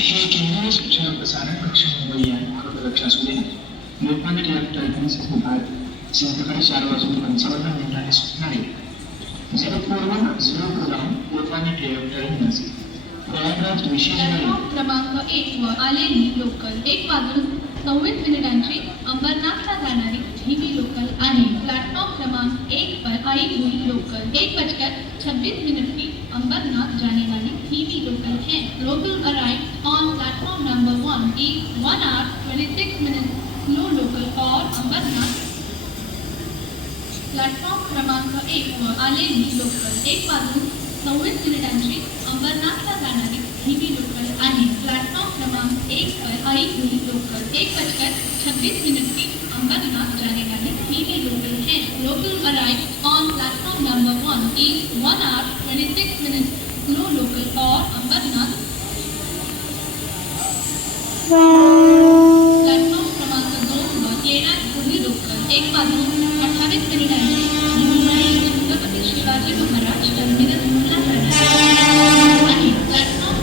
हे केंद्रीय सूचना प्रसारण कक्ष मुंबई आहे. खरं लक्ष असू दे. लोकमान्य टिळक टर्मिनस विभाग संध्याकाळी 4:55 सुटणारे 04 लोकमान्य टिळक टर्मिनस प्रयागराज विशेष प्लॅटफॉर्म क्रमांक 1 वर आलेली लोकल 1:26 अंबरनाथला जाणारी धीमी लोकल आहे. प्लॅटफॉर्म क्रमांक 1 पर आई हुई लोकल 1:26 की अंबरनाथ जाने वाली धीमी लोकल है. Local arrive on platform number 1 is 1 hour 26 minutes slow local और अंबरनाथ. प्लॅटफॉर्म क्रमांक 1 वर आलेली लोकल 1:26 अंबरनाथला जाणारी धीमी लोकल आहे. प्लॅटफॉर्म क्रमांक 1 पर आई हुई लोकल 1:26 की अंबरनाथ जाने वाली धीमी लोकल है. Local arrive on platform number 1 is 1 hour 26 minutes slow local और अंबरनाथ. प्लॅटफॉर्म क्रमांक 2 वर येणारी लोकल 1:28 मुंबई छत्रपती शिवाजी महाराज टर्मिनसला जाणार आहे. प्लॅटफॉर्म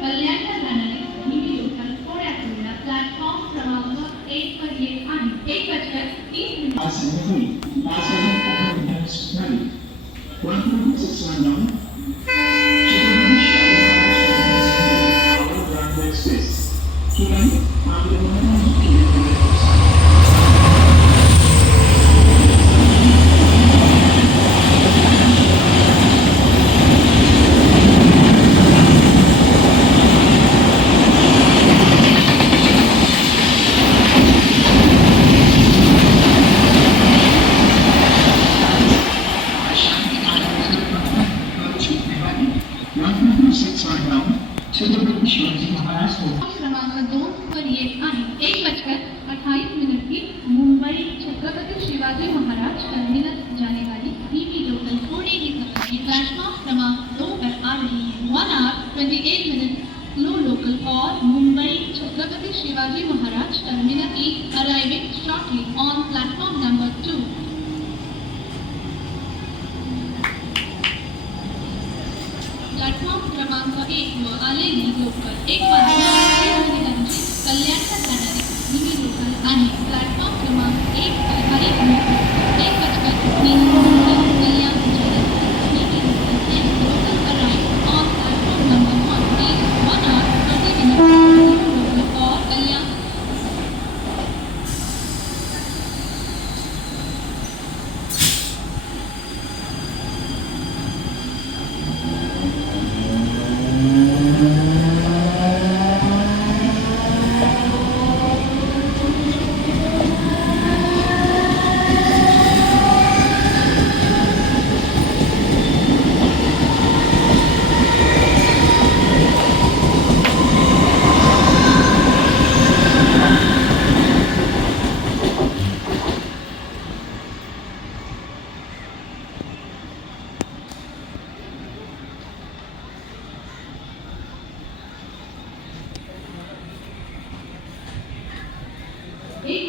कल्याणला जाणारी धीमी लोकल थोड्याच वेळात प्लॅटफॉर्म क्रमांक 1 वर येत आहे. 1:30 आज संध्याकाळी 5:15 सुटणारे 126 एक्सप्रेस ही गाडी छत्रपती शिवाजी महाराज क्रमांक 2 वर येत आहे. 1:28 की मुंबई छत्रपती शिवाजी महाराज टर्मिनस जाने वाली धीमी लोकल थोड़ी ही सफर है. प्लेटफॉर्म क्रमांक 2 पर आ रही है 1 hour 28 minutes स्लो लोकल और Mumbai Chhatrapati Shivaji Maharaj terminus is arriving shortly on platform number 2. Platform क्रमांक 1 वर आलेली लोकल 1:30 कल्याणला जाणारी धीमी लोकल आहे. प्लॅटफॉर्म क्रमांक 1 पर आई हुई 1:30 कल्याण जाणारी धीमी लोकल है. Local arrive on platform number 1 is 1 hour 30 minutes local और कल्याण. एक